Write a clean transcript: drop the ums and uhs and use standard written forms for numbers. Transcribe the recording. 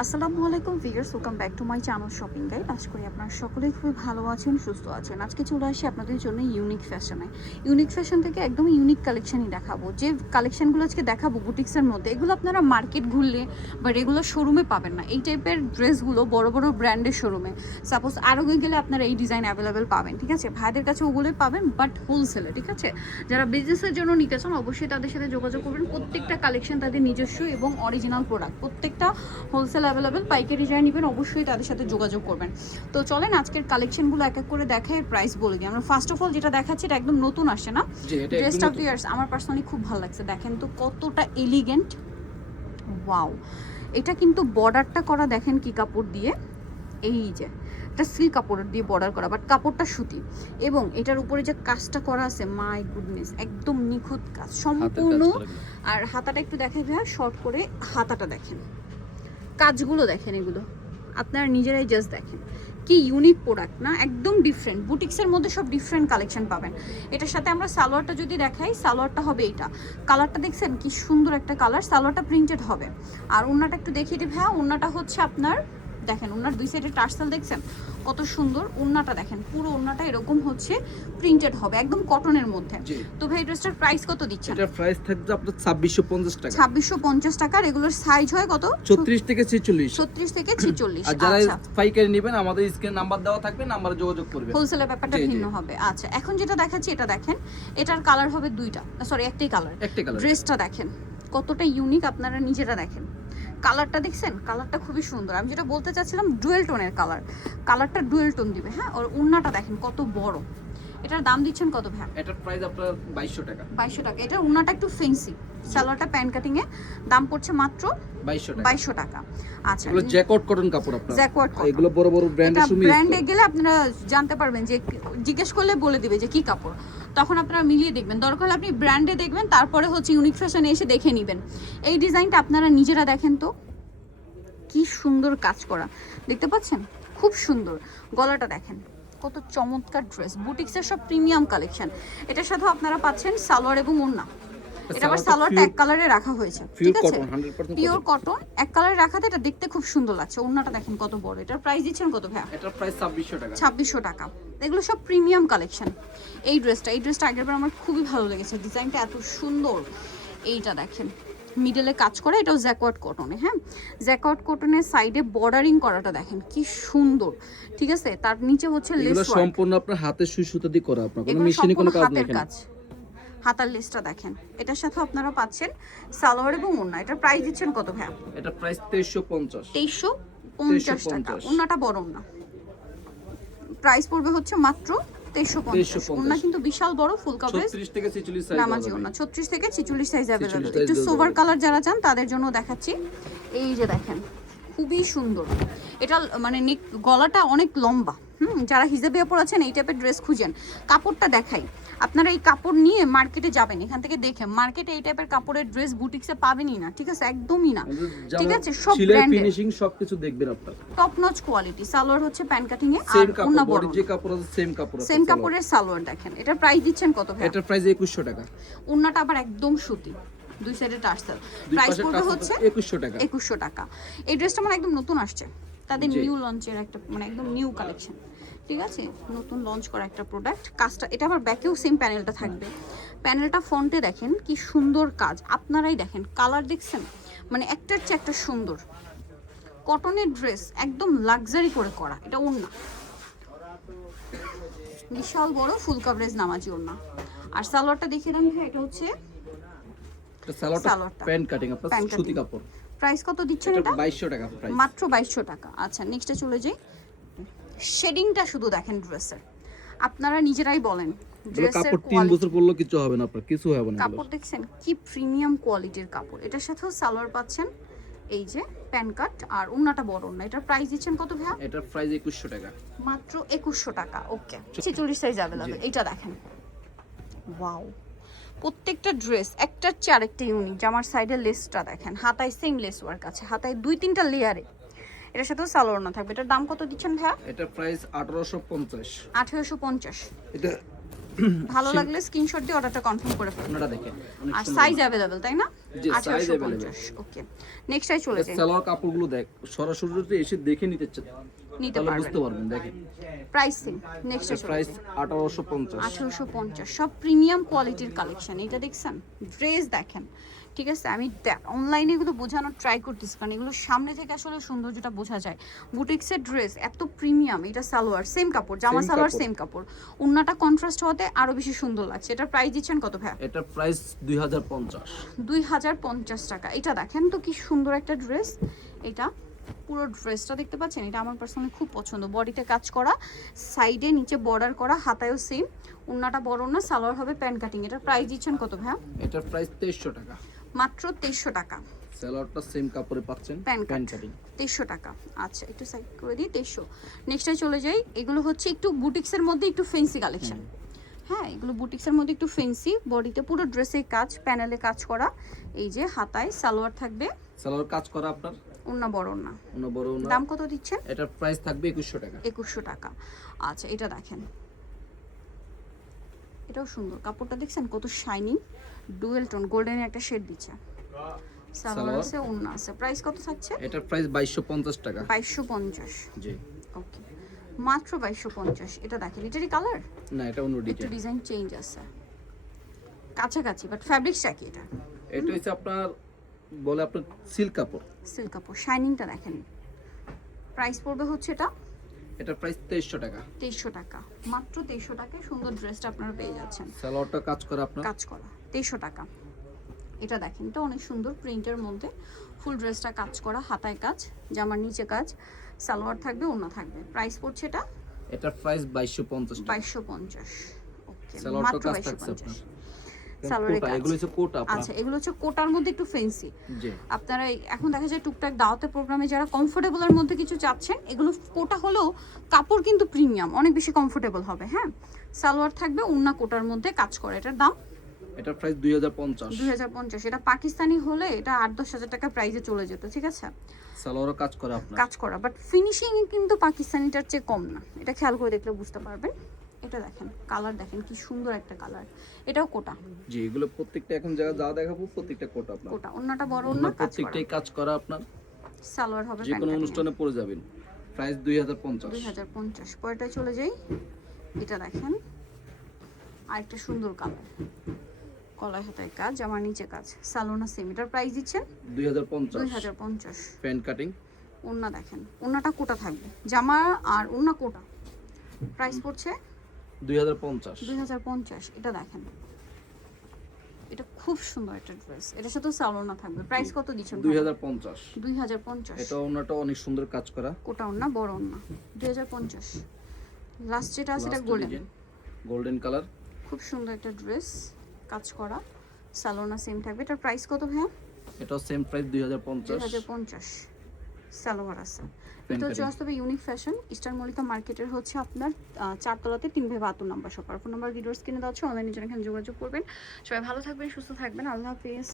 আসসালামু আলাইকুম viewers, welcome back to my channel shopping guide. আশা করি আপনারা সকলেই খুবই ভালো আছেন, সুস্থ আছেন। আজকে চলে আসি আপনাদের জন্য ইউনিক ফ্যাশনে। ইউনিক ফ্যাশন থেকে একদম ইউনিক কালেকশনই দেখাবো। যে কালেকশনগুলো আজকে দেখাবো বুটিক্সের মধ্যে, এগুলো আপনারা মার্কেট ঘুরলে বা রেগুলার শোরুমে পাবেন না। এই টাইপের ড্রেসগুলো বড় বড় ব্র্যান্ডের শোরুমে, সাপোজ আরোগে গেলে আপনারা এই ডিজাইন অ্যাভেলেবেল পাবেন, ঠিক আছে? ভাইদের কাছে ওগুলোই পাবেন, বাট হোলসেলে, ঠিক আছে? যারা বিজনেসের জন্য নিতে চান অবশ্যই তাদের সাথে যোগাযোগ করবেন। প্রত্যেকটা কালেকশন তাদের নিজস্ব এবং অরিজিনাল প্রোডাক্ট, প্রত্যেকটা হোলসেল অ্যাভেলেবেল। পাইকারি যারা নেবেন অবশ্যই তাদের সাথে যোগাযোগ করবেন। তো চলেন আজকের কালেকশনগুলো এক এক করে দেখাই, প্রাইস বলে দিই। আমরা ফার্স্ট অফ অল যেটা দেখাচ্ছি এটা একদম নতুন আসছে না, ড্রেসটা ভিউয়ার্স আমার পার্সোনালি খুব ভালো লাগছে। দেখেন তো কতটা এলিগেন্ট, ওয়াও! এটা কিন্তু বর্ডারটা করা দেখেন কি কাপড় দিয়ে, এই যে এটা সিল্ক কাপড়ের দিয়ে বর্ডার করা, বাট কাপড়টা সুতি, এবং এটার উপরে যে কাজটা করা আছে, মাই গুডনেস, একদম নিখুঁত কাজ সম্পূর্ণ। আর হাতাটা একটু দেখাই ভাইয়া, শর্ট করে হাতাটা দেখেন, কাজগুলো দেখেন, এগুলো আপনারা নিজেরাই জাস্ট দেখেন কি ইউনিক প্রোডাক্ট না, একদম ডিফারেন্ট। বুটিক্সের মধ্যে সব ডিফারেন্ট কালেকশন পাবেন। এটার সাথে আমরা সালোয়ারটা যদি দেখাই, সালোয়ারটা হবে এইটা, কালারটা দেখছেন কি সুন্দর একটা কালার, সালোয়ারটা প্রিন্টেড হবে। আর ওন্নাটা একটু দেখিয়ে দিই ভাইয়া, ওন্নাটা হচ্ছে আপনার দেখেন, ওনার দুই সাইডে টার্সাল দেখছেন কত সুন্দর। ওন্নাটা দেখেন, পুরো ওন্নাটা এরকম হচ্ছে প্রিন্টেড হবে, একদম কটনের মধ্যে। তো ভাই ড্রেসটার প্রাইস কত দিচ্ছেন? এটার প্রাইস থাকবে আপনার 2650 টাকা। 2650 টাকা। রেগুলার সাইজ হয় কত? 36 থেকে 46। 36 থেকে 46। আর যারা পাইকারি নেবেন আমাদের স্ক্রিনে নাম্বার দেওয়া থাকবে, নাম্বারে যোগাযোগ করবেন। হোলসেলের ব্যাপারটা ভিন্ন হবে। আচ্ছা, এখন যেটা দেখাচ্ছি এটা দেখেন, এটার কালার হবে দুইটা, সরি একটাই কালার। ড্রেসটা দেখেন কতটা ইউনিক, আপনারা নিজেরা দেখেন। কালারটা দেখছেন, কালারটা খুবই সুন্দর। আমি যেটা বলতে চাচ্ছিলাম ডুয়েল টোনের কালার, কালারটা ডুয়েল টোন দিবে। হ্যাঁ, আর ওন্নাটা দেখেন কত বড়। এটার দাম দিচ্ছেন কত ভাই? এটার প্রাইস আপনার 2200 টাকা। 2200 টাকা। এটার ওন্নাটা একটু ফেন্সি, সালোয়ারটা প্যান্ট কাটিং এ, দাম পড়ছে মাত্র 2200 টাকা। আচ্ছা, এগুলো জ্যাকওয়ার্ড কটন কাপড় আপনার, জ্যাকওয়ার্ড কটন। এগুলো বড় বড় ব্র্যান্ডের সুমি, ব্র্যান্ডে গেলে আপনারা জানতে পারবেন, যে জিজ্ঞেস করলে বলে দিবে যে কি কাপড়, তখন আপনারা মিলিয়ে দেখবেন। দরকার হলে আপনি ব্র্যান্ডে দেখবেন, তারপরে হচ্ছে ইউনিক ফ্যাশনে এসে দেখে নেবেন। এই ডিজাইনটা আপনারা নিজেরা দেখেন তো কি সুন্দর কাজ করা, দেখতে পাচ্ছেন? খুব সুন্দর। গলাটা দেখেন কত চমৎকার ড্রেস, বুটিক্সের সব প্রিমিয়াম কালেকশন। এটার সাথে আপনারা পাচ্ছেন সালোয়ার এবং ওড়না। এটা আবার সালোয়ারটা এক কালারে রাখা হয়েছে, ঠিক আছে? পিওর কটন এক কালারে রাখাতে এটা দেখতে খুব সুন্দর লাগছে। ওড়নাটা দেখেন কত বড়। এটার প্রাইস দিচ্ছেন কত ভাই? এটার প্রাইস 2600 টাকা। 2600 টাকা। এগুলো সব প্রিমিয়াম কালেকশন। এই ড্রেসটা আগেরবার আমার খুবই ভালো লেগেছে, ডিজাইনটা এত সুন্দর। এইটা দেখেন মিডলে কাজ করা, এটাও জ্যাকওয়ার্ড কটনে। হ্যাঁ, জ্যাকওয়ার্ড কটনের সাইডে বর্ডারিং করাটা দেখেন কি সুন্দর, ঠিক আছে? তার নিচে হচ্ছে লেস ওয়ার্ক, সম্পূর্ণ আপনার হাতে সুই সুতা দিয়ে করা, আপনার কোনো মেশিনে কোনো কাজ নেই এখানে। হাতার লেসটা দেখেন। এটার সাথে আপনারা পাচ্ছেন সালোয়ার এবং ওড়না। এটার প্রাইস দিচ্ছেন কত ভাই? এটার প্রাইস 2350। 2350 টাকা। ওড়নাটা বড় না, প্রাইস পড়বে হচ্ছে মাত্র 2350। ওড়না কিন্তু বিশাল বড়, ফুল কভারেজ, 36 থেকে 46 সাইজ নামাজি ওড়না। 36 থেকে 46 সাইজ अवेलेबल। একটু সোভার কালার যারা চান তাদের জন্য দেখাচ্ছি। এই যে দেখেন খুবই সুন্দর। এটা মানে গলাটা অনেক লম্বা। যারা হিজাবে পরে আছেন এই টাইপের ড্রেস খুঁজেন, কাপড়টা দেখাই। আপনারা এই কাপড় নিয়ে মার্কেটে যাবেন, এখান থেকে দেখে মার্কেটে এই টাইপের কাপড়ের ড্রেস বুটিক্সে পাবেনই না, ঠিক আছে? একদমই না, ঠিক আছে? সব ব্র্যান্ডের ফিনিশিং সবকিছু দেখবেন আপনারা, টপ নচ কোয়ালিটি। সালোয়ার হচ্ছে প্যান্ট কাটিং এ, আর ওন্না বড়, যে কাপড় আছে সেম কাপড়ের সালোয়ার দেখেন। এটার প্রাইস দিচ্ছেন কত ভাই? এটার প্রাইস 2100 টাকা। ওন্নাটা আবার একদম সুতি, দুই সাইডে টার্সাল। প্রাইস পড়বে হচ্ছে 2100 টাকা। 2100 টাকা। এই ড্রেসটা মানে একদম নতুন আসছে, তাদের নিউ লঞ্চের একটা, মানে একদম নিউ কালেকশন, ঠিক আছে? নতুন লঞ্চ করা একটা প্রোডাক্ট। কাজটা এটা আবার ব্যাকেও সেম প্যানেলটা থাকবে। প্যানেলটা ফ্রন্টে দেখেন কি সুন্দর কাজ, আপনারাই দেখেন। কালার দেখছেন, মানে একটার চেয়ে একটা সুন্দর। কটনের ড্রেস একদম লাক্সারি করে করা। এটা ওড়না বিশাল বড়, ফুল কভারেজ নামাজি ওড়না। আর সালোয়ারটা দেখিয়ে দেন ভাই, এটা হচ্ছে সালোয়ারটা প্যান্ট কাটিং আপনার সুতি কাপড়। প্রাইস কত দিচ্ছেন এটা? 2200 টাকা প্রাইস, মাত্র 2200 টাকা। আচ্ছা, নেক্সটে চলে যাই। শেডিংটা শুধু দেখেন ড্রেসের, আপনারা নিজেরাই বলেন ড্রেসের কাপড় 3 বছর পরলেও কিছু হবে না, আপনার কিছু হবে না। কাপড় দেখছেন কি প্রিমিয়াম কোয়ালিটির কাপড়। এটার সাথেও সালোয়ার পাচ্ছেন, এই যে প্যান কাট, আর ওন্নাটা বড় না। এটার প্রাইস দিচ্ছেন কত ভাইয়া? এটার প্রাইস 2100 টাকা। মাত্র 2100 টাকা। ওকে, 46 সাইজ अवेलेबल। এটা দেখেন, ওয়াও! প্রত্যেকটা ড্রেস একটার চেয়ে আরেকটা ইউনিক। জামার সাইডের লেসটা দেখেন, হাতায় সেম লেস ওয়ার্ক আছে, হাতায় 2-3টা লেয়ারে। এটার সাথেও সালোয়ার না থাকবে। এটার দাম কত দিচ্ছেন ভাইয়া? এটার প্রাইস 1850। 1850। এটা ভালো লাগলে স্ক্রিনশট দিয়ে অর্ডারটা কনফার্ম করে ফেলুন। আপনারা দেখেন অনেক আর সুন্দর। সাইজ अवेलेबल তাই না? জি, size 1850। ওকে, নেক্সট আই চলে যাই। সালোয়ার কাপড়গুলো দেখ, সরাসরি যদি এসে দেখে নিতে চান নিতে তাহলে পারবেন, বুঝতে পারবেন। দেখেন প্রাইসিং নেক্সট আই চলে প্রাইস যাই। 1850। 1850 সব প্রিমিয়াম কোয়ালিটির কালেকশন। এটা দেখছেন, ড্রেস দেখেন, ঠিক আছে? আমি অনলাইনে এগুলো বোঝানোর ট্রাই করতেছি, কারণ এগুলো সামনে থেকে আসলে সৌন্দর্যটা বোঝা যায়। বুটিক্সের ড্রেস এত প্রিমিয়াম। এটা সালোয়ার সেম কাপড়, জামা Same সালোয়ার কাপড়। সেম কাপড়, ওন্নাটা কন্ট্রাস্ট হতে আরো বেশি সুন্দর লাগছে। এটার প্রাইস দিচ্ছেন কত ভাই? এটা প্রাইস 2050। 2050 টাকা। এটা দেখেন তো কি সুন্দর একটা ড্রেস। এটা পুরো ড্রেসটা দেখতে পাচ্ছেন, এটা আমার পার্সোনালি খুব পছন্দ। বডিতে কাজ করা, সাইডে নিচে বর্ডার করা, হাতায়ও সেম, ওন্নাটা বড় না, সালোয়ার হবে প্যান কাটিং। এটার প্রাইস দিচ্ছেন কত ভাই? এটার প্রাইস 2300 টাকা। মাত্র 2300 টাকা। সালোয়ারটা সেম কাপড়ে পাচ্ছেন, প্যান প্যান কাটিং কাটিং। 2300 টাকা। আচ্ছা, একটু সাইড করে দিই 2300। নেক্সটে চলে যাই। এগুলো হচ্ছে একটু বুটিক্সের মধ্যে একটু ফেন্সি কালেকশন। হ্যাঁ, এগুলো বুটিক্সের মধ্যে একটু ফেন্সি। বডিতে পুরো ড্রেসে কাজ, প্যানেলে কাজ করা। এই যে হাতায় সালোয়ার থাকবে, সালোয়ার কাজ করা আপনার, ওন্না বড় না। অন্য বড় না। দাম কত দিচ্ছেন? এটার প্রাইস থাকবে 2100 টাকা। 2100 টাকা। আচ্ছা, এটা দেখেন, এটাও সুন্দর। কাপড়টা দেখছেন কত শাইনিং, ডুয়েল টোন, গোল্ডেনের একটা শেড দিচ্ছে। সালোয়ার আছে, ওন্না আছে। প্রাইস কত থাকছে? এটার প্রাইস 2250 টাকা। 2250। জি। ওকে, মাত্র 2250। এটা দেখেন, এটারই কালার না, এটা অন্য একটু ডিজাইন। ডিজাইন চেঞ্জ আছে, কাছাকাছি, বাট ফ্যাব্রিক্সটা কি? এটা এটা হচ্ছে আপনার বলে আপনার সিল্ক কাপড়। সিল্ক কাপড়, শাইনিংটা দেখেন। প্রাইস পড়বে হচ্ছে এটা এটার প্রাইস 2300 টাকা। 2300 টাকা। মাত্র 2300 টাকায় সুন্দর ড্রেসটা আপনারা পেয়ে যাচ্ছেন। সালোয়ারটা কাজ করা আপনার, কাজ করা 2300 টাকা। এটা দেখেন, এটা অনেক সুন্দর প্রিন্টের মধ্যে, ফুল ড্রেসটা কাজ করা, হাতায় কাজ, জামার নিচে কাজ, সালোয়ার থাকবে, ওড়না থাকবে। প্রাইস পড়ছে এটা এটার প্রাইস 2250 টাকা। 2250। ওকে, সালোয়ারটা মাত্র কাজ থাকছে 2250। আপনার। সালোয়ারের কোটা, কাজ। এগুলো হচ্ছে কোটা আপনার। আচ্ছা, এগুলো হচ্ছে কোটার মধ্যে একটু ফেন্সি। জি। আপনারা এখন দেখা যায় টুকটাক দাওয়াতে প্রোগ্রামে যারা কমফোর্টেবলের মধ্যে কিছু চাচ্ছেন, এগুলো কোটা হলেও কাপড় কিন্তু প্রিমিয়াম, অনেক বেশি কমফোর্টেবল হবে। হ্যাঁ, সালোয়ার থাকবে, ওন্না কোটার মধ্যে কাজ করে। এটার দাম এটার প্রাইস 2050। 2050। এটা পাকিস্তানি হলে এটা 8-10 হাজার টাকা প্রাইসে চলে যেত, ঠিক আছে? সালোয়ারও কাজ করা আপনার। কাজ করা, বাট ফিনিশিং কিন্তু পাকিস্তানিটার চেয়ে কম না। এটা খেয়াল করে দেখলে বুঝতে পারবেন। এটা দেখেন, কালার দেখেন কি সুন্দর একটা কালার। এটাও কোটা। জি, এগুলো প্রত্যেকটা এখন জায়গা যা দেখাবো প্রত্যেকটা কোটা আপনার। কোটা, ওন্নাটা বড় ওন্না, অন্য কাজ করা, প্রত্যেকটাই কাজ করা আপনার। সালোয়ার হবে যে প্যান্ট কোনো কাটিং। অনুষ্ঠানে পরে যাবেন। প্রাইস 2050। 2050। পরেরটা চলে যাই। এটা দেখেন, আরেকটা সুন্দর কালার, কলায় হাতায় কাজ, জামার নিচে কাজ, সালোনা সেম। এটার প্রাইস দিচ্ছেন 2050। 2050। Pan cutting. ওন্না দেখেন, ওন্নাটা কোটা থাকবে, জামা আর ওন্না কোটা। প্রাইস পড়ছে 2050। 2050। এটা দেখেন, এটা খুব সুন্দর একটা ড্রেস। এটার সাথে সালোনা থাকবে। প্রাইস কত দিচ্ছেন? 2050। 2050। এটা ওনাটা অনেক সুন্দর কাজ করা। কোটা ওন্না, বড় ওন্না। 2050। লাস্ট যেটা আছে এটা গোল্ডেন, গোল্ডেন কালার। খুব সুন্দর একটা ড্রেস, কাজ করা, সালোনা সেম থাকবে। এটার প্রাইস কত ভাইয়া? এটাও সেম প্রাইস 2050। 2050। সালোয়ার আছে। Plain এটা হচ্ছে cutting। বাস্তবে ইউনিক ফ্যাশন, ইস্টার মল্লিকা মার্কেটের হচ্ছে আপনার 4 তলাতে 3 ভাই 72 নাম্বার শপ। আর ফোন নাম্বার ভিডিওস কিনে দেওয়া হচ্ছে, অনলাইনে জন্য এখানে যোগাযোগ করবেন। সবাই ভালো থাকবেন, সুস্থ থাকবেন। আল্লাহ হাফেজ।